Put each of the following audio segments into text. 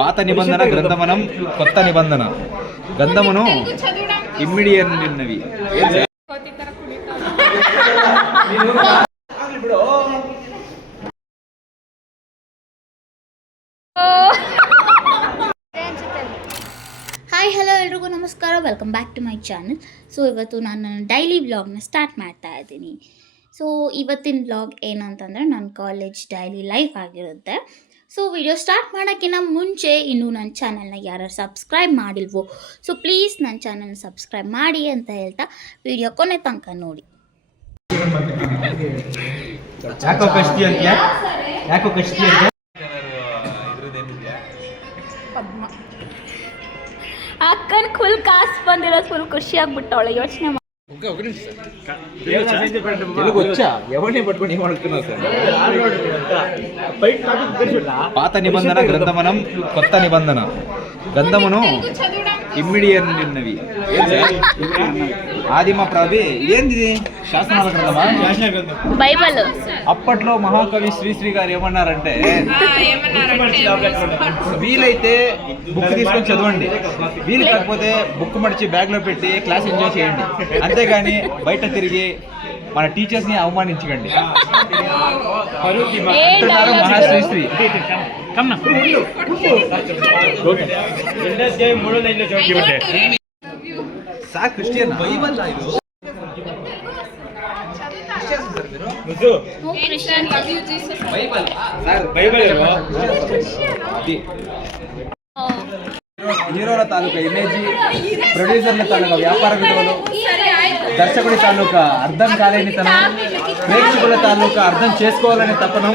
పాత నిబంధన గ్రంథమనం కొత్త నిబంధన గంధమును ఇమ్మిడియన్ నిన్నవి ಹಾಯ್ ಹಲೋ ಎಲ್ರಿಗೂ ನಮಸ್ಕಾರ, welcome back to my channel. So ಇವತ್ತು ನಾನು ಡೈಲಿ ವ್ಲಾಗ್ನ ಸ್ಟಾರ್ಟ್ ಮಾಡ್ತಾ ಇದ್ದೀನಿ. ಸೊ ಇವತ್ತಿನ ವ್ಲಾಗ್ ಏನಂತಂದರೆ ನನ್ನ ಕಾಲೇಜ್ ಡೈಲಿ ಲೈಫ್ ಆಗಿರುತ್ತೆ. ಸೊ ವಿಡಿಯೋ ಸ್ಟಾರ್ಟ್ ಮಾಡೋಕ್ಕಿಂತ ಮುಂಚೆ ಇನ್ನೂ ನನ್ನ ಚಾನಲ್ನ ಯಾರು ಸಬ್ಸ್ಕ್ರೈಬ್ ಮಾಡಿಲ್ವೋ ಸೊ ಪ್ಲೀಸ್ ನನ್ನ ಚಾನಲ್ನ ಸಬ್ಸ್ಕ್ರೈಬ್ ಮಾಡಿ ಅಂತ ಹೇಳ್ತಾ ವಿಡಿಯೋ ಕೊನೆ ತನಕ ನೋಡಿ. ಅಕ್ಕನ ಫುಲ್ ಕಾಸು ಬಂದಿರೋದು ಫುಲ್ ಖುಷಿ ಆಗ್ಬಿಟ್ಟವಳೆ. ಯೋಚನೆ పాత నిబంధన గ్రంథమనం కొత్త నిబంధన గంధమును ఇమ్మిడియన్ నిన్నవి ఆదిమ ప్రభి ఏంది శాసనాల గ్రంథమా బైబిల్. అప్పట్లో మహాకవి శ్రీశ్రీ గారు ఏమన్నారంటే వీలైతే బుక్ తీసుకొని చదవండి, వీలు కాకపోతే బుక్ మడిచి బ్యాగ్ లో పెట్టి క్లాస్ ఎంజాయ్ చేయండి, అంతేగాని బయట తిరిగి మన టీచర్స్ ని అవమానించకండి అంటున్నారు మహాశ్రీశ్రీ. సార్ క్రిస్టియన్ బైబిల్ హీరోల తాలూకా ఇమేజ్, ప్రొడ్యూసర్ల తాలూకా వ్యాపార విలువలు, దర్శకుడి తాలూకా అర్థం కాలేని తనం, ప్రేక్షకుల తాలూకా అర్థం చేసుకోవాలనే తపనం,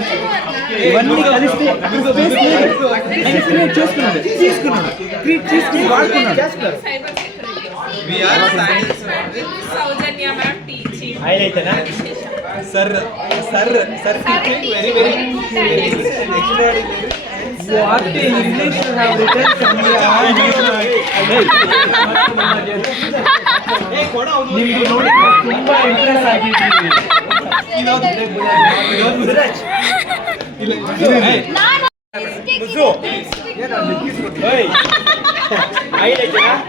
ఇవన్నీ కలిస్తే sir sir sir very very What English you have written? ನಿಮ್ಗೆ ನೋಡಿ ತುಂಬಾ ಇಂಪ್ರೆಸ್ ಆಗಿದ್ದೀವಿ.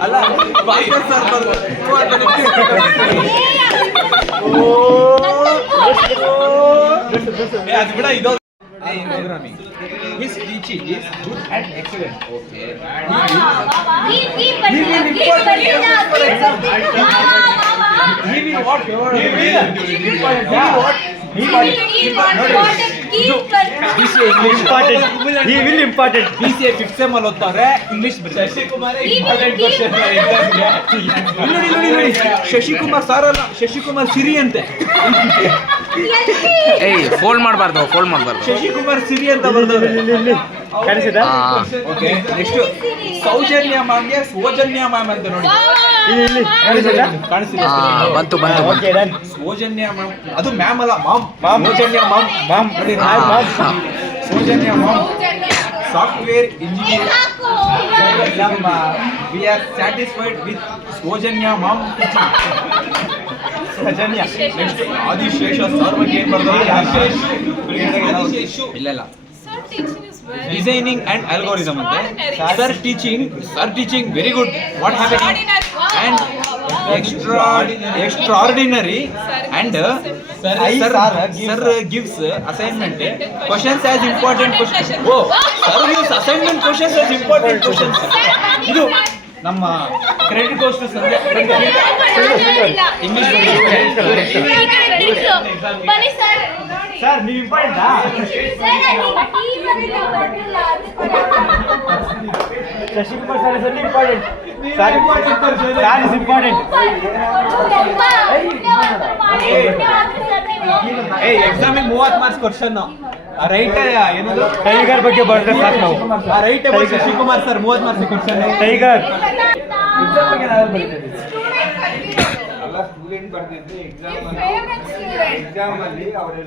ಅಲ್ಲ ಭಾಸ್ಕರ್ ಸರ್ ಅದು ಬಿಡ ಇದು programming. His teaching is good and excellent. Okay. He will what? BCA 5th sem ಅಲ್ಲಿ ಓದ್ತಾರೆ ಇಂಗ್ಲಿಷ್. ಶಶಿಕುಮಾರ್ ಸರ್ ಅಲ್ಲ, ಶಶಿಕುಮಾರ್ ಸಿರಿ ಅಂತೆ. ಫೋಲ್ಡ್ ಮಾಡಬಾರ್ದು ಶಶಿಕುಮಾರ್ ಸಿರಿ ಅಂತ ಬರ್ದವ್ರೆ. ಓಕೆ, ನೆಕ್ಸ್ಟ್ ಸೌಜನ್ಯ ಮ್ಯಾಮ್ಗೆ ಸೌಜನ್ಯ ಮ್ಯಾಮ್ ಅಂತ ನೋಡಿ. ಕಾಣಿಸಿಲ್ಲ? ಬಂತು ಸೌಜನ್ಯ ಮ್ಯಾಮ್, ಅದು ಮ್ಯಾಮ್ ಅಲ್ಲ, mom. Soujanya mom Soujanya mom software engineer. We are satisfied with Soujanya mom teaching. Soujanya. Next Adishesha sir ಬಗ್ಗೆ ಏನು ಬರ್ತಾರೆ? ಇಲ್ಲ ಡಿಸೈನಿಂಗ್ ಅಂಡ್ ಅಲ್ಗೋರಿದಮ್ ಅಂತೆ. Sir teaching very good. What happening and extraordinary and sir gives assignment questions as important questions. Oh, sir gives assignment questions as important questions. ಇದು ನಮ್ಮ credit goes to Sandhya. English ಬನ್ನಿ sir. Sir ನೀವು ಇಂಪಾರ್ಟೆಂಟಾ? Shashikumar sir is important. Sir is important. ಎಕ್ಸಾಮಿಗೆ 30 marks question. Right ಏನದು tiger ಬಗ್ಗೆ ಬರೆದ್ರೆ ಸಾಕು ನಾವು. Right Shashikumar sir 30 marks question tiger. Exam ಬಗ್ಗೆ ನಾವು ಬರೀತೀವಿ. ಎಲ್ಲ ಸ್ಟೂಡೆಂಟ್ ಬರ್ತಿದ್ವಿ ಎಕ್ಸಾಮ್ ಅಲ್ಲಿ ಅವರು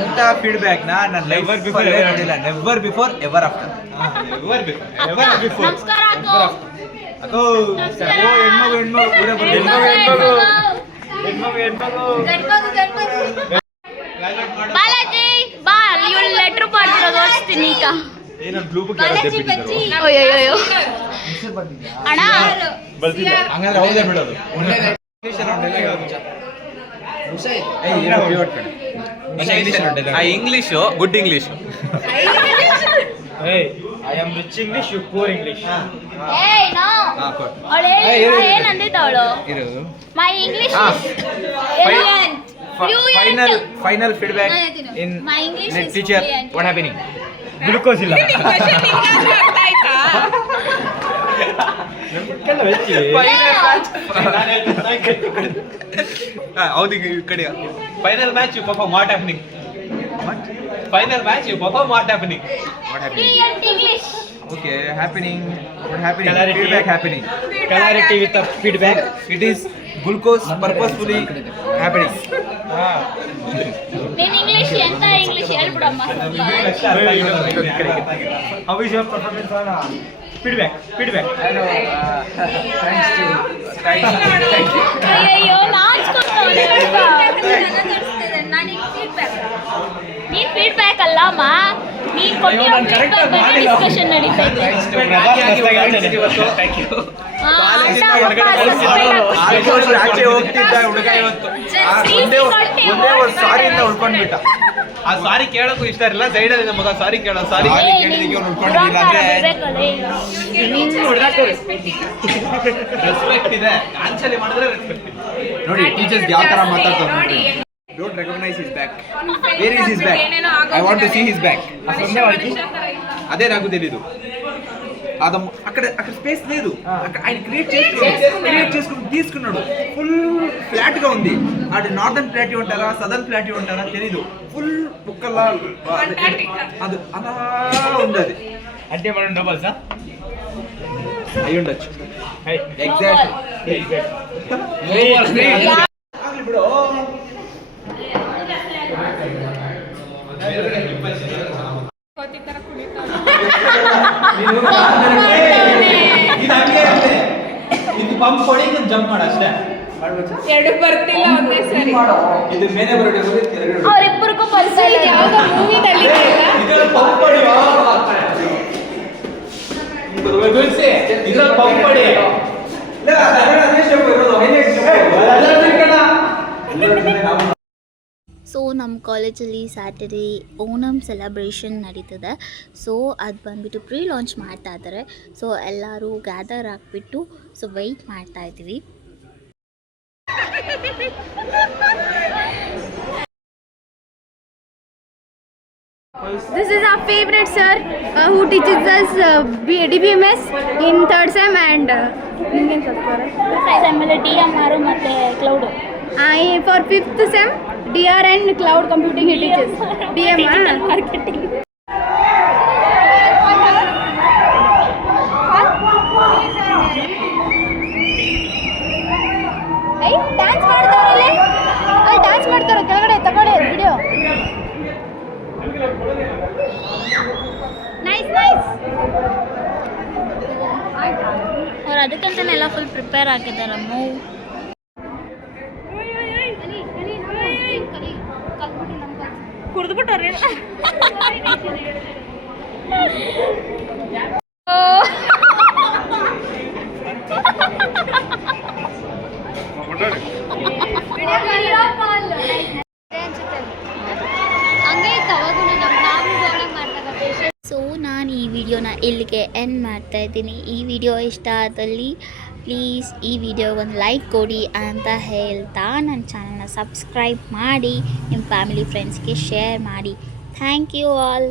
ಇಂಥ ಫೀಡ್ಬ್ಯಾಕ್ ನಾನು ನೆವರ್ ಬಿಫೋರ್ ನೋಡಿಲ್ಲ. Never before ever after. ಅದು ಬಾಲಾಜಿ ಬಾ, ಇವಳು ಲೆಟರ್ ಬರ್ದು ಮಾಡ್ತೀನಿ ಈಗ ಏನೋ ಬ್ಲೂ ಬುಕ್ ಅಯ್ಯೋ ಅಣ್ಣ ಹಂಗಾದ್ರೆ ಹೌದೇ ಬಿಡೋದು English good English I am rich English, you poor English. ಏಯ್ ನೋ ಅವಳು ಏನಂದಿದ್ದ ಅವಳು my English final feedback in my English net teacher what happening Glucose ಇಲ್ಲ. ಹೌದು ಈ ಕಡೆ final match you perform what happening final match you perform what happening English okay happening what happening Clarity. Feedback happening Clarity with the feedback. It is glucose purposefully happening ನೀನ್ English ಎಂತ English ಹೇಳ್ಬಿಡಮ್ಮ How is your performance on feedback? Feedback. ಅಯ್ಯಯ್ಯೋ ನಾಚ್ಕೊಂತವ್ನೆ ನೀನ್ feedback ಅಲ್ಲಮ್ಮ ನೀನ್ ಕೊಟ್ಟಿರೋ feedback ಬಗ್ಗೆ discussion ನಡೀತಾ ಇದೆ Thank you. ಆಚೆ ಹೋಗ್ತಿದ್ದ ಹುಡುಗ ಇವತ್ತು ಒಂದೇ ಒಂದು ಸಾರಿಯಿಂದ ಉಳ್ಕೊಂಡ್ಬಿಟ್ಟ ಆ ಸಾರಿ ಕೇಳಕ್ಕೂ ಇಷ್ಟ ಇರಲಿಲ್ಲ ಸೈಡಲ್ಲಿ ನಮ್ಮ ಮಗ ಸಾರಿ ಕೇಳೋ ಸಾರಿ ಕೇಳಿದಕ್ಕೆ ಅವ್ನು ಉಳ್ಕೊಂಡಿಲ್ಲ ಅಂದ್ರೆ ರೆಸ್ಪೆಕ್ಟ್ ಇದೆ ಆನ್ಸರ್ ಮಾಡಿದ್ರೆ ರೆಸ್ಪೆಕ್ಟ್ ನೋಡಿ ಟೀಚರ್ಸ್ ಯಾವ ತರ ಮಾತಾಡ್ತಾರೆ ನೋಡಿ don't recognise his back where is his back I want to see his back అదే నాకు తెలీదు అక్కడ స్పేస్ లేదు ఆయన క్రియేట్ చేసుకుని తీసుకున్నాడు ఫుల్ ఫ్లాట్ గా ఉంది అది నార్దర్న్ ప్లాట్యూ అంటారా సదర్న్ ప్లాట్యూ అంటారా తెలీదు ఫుల్ బుక్కలా అది అలా ఉంది అది అంటే మనం డబల్సా అయి ఉండొచ్చు ఎగ్జాక్ట్లీ ఇప్పుడు ಇದು ಪಂಪ್ ಕೊಡಿ ಜಂಪ್ ಮಾಡ ಅಷ್ಟೇ ಎರಡು ಬರ್ತಿಲ್ಲ ಒಂದೇ ಸರಿ ಇದು ಮೇಲೆ ಬರೋದು ಅವರಿಬ್ಬರಿಗೂ ಪರಿಚಯ ಯಾವ್ದೋ ಮೂವಿದಲ್ಲಿ ಇದರ ಪಂಪ್ ಕೊಡಿ ಇದರ ಪಂಪ್ ಕೊಡಿ ಸೊ ನಮ್ಮ ಕಾಲೇಜಲ್ಲಿ ಸ್ಯಾಟರ್ಡೇ ಓಣಮ್ ಸೆಲೆಬ್ರೇಷನ್ ನಡೀತದೆ ಸೊ ಅದು ಬಂದುಬಿಟ್ಟು ಪ್ರೀ ಲಾಂಚ್ ಮಾಡ್ತಾ ಇದ್ದಾರೆ ಸೊ ಎಲ್ಲರೂ ಗ್ಯಾದರ್ ಆಗಿಬಿಟ್ಟು ಸೊ ವೆಯ್ಟ್ ಮಾಡ್ತಾ ಇದ್ದೀವಿ This is our favorite sir who teaches us DBMS in 3rd sem and T M R ಮತ್ತು cloud for 5th sem DR and cloud computing he teaches. DM marketing dance ಮಾಡ್ತಾರಲ್ಲ ಅಲ್ಲಿ dance ಮಾಡ್ತಾರೆ ಕೆಳಗಡೆ ತಗೊಳ್ಳಿ video nice ಅವ್ರು ಅದಕ್ಕಂತಾನೆ ಎಲ್ಲ full prepare ಆಗಿದ್ದಾರೆ move ಕುಡಿದ್ಬಿಟ್ಟವ್ರೆ so ನಾನು ಈ ವಿಡಿಯೋನ ಇಲ್ಲಿಗೆ ಎಂಡ್ ಮಾಡ್ತಾ ಇದ್ದೀನಿ ಈ ವಿಡಿಯೋ ಇಷ್ಟ ಆದಲ್ಲಿ ಪ್ಲೀಸ್ ಈ ವಿಡಿಯೋಗೊಂದು ಲೈಕ್ ಕೊಡಿ ಅಂತ ಹೇಳ್ತಾ ನನ್ನ ಚಾನಲ್ನ ಸಬ್ಸ್ಕ್ರೈಬ್ ಮಾಡಿ ನಿಮ್ಮ ಫ್ಯಾಮಿಲಿ ಫ್ರೆಂಡ್ಸ್ಗೆ ಶೇರ್ ಮಾಡಿ ಥ್ಯಾಂಕ್ ಯು ಆಲ್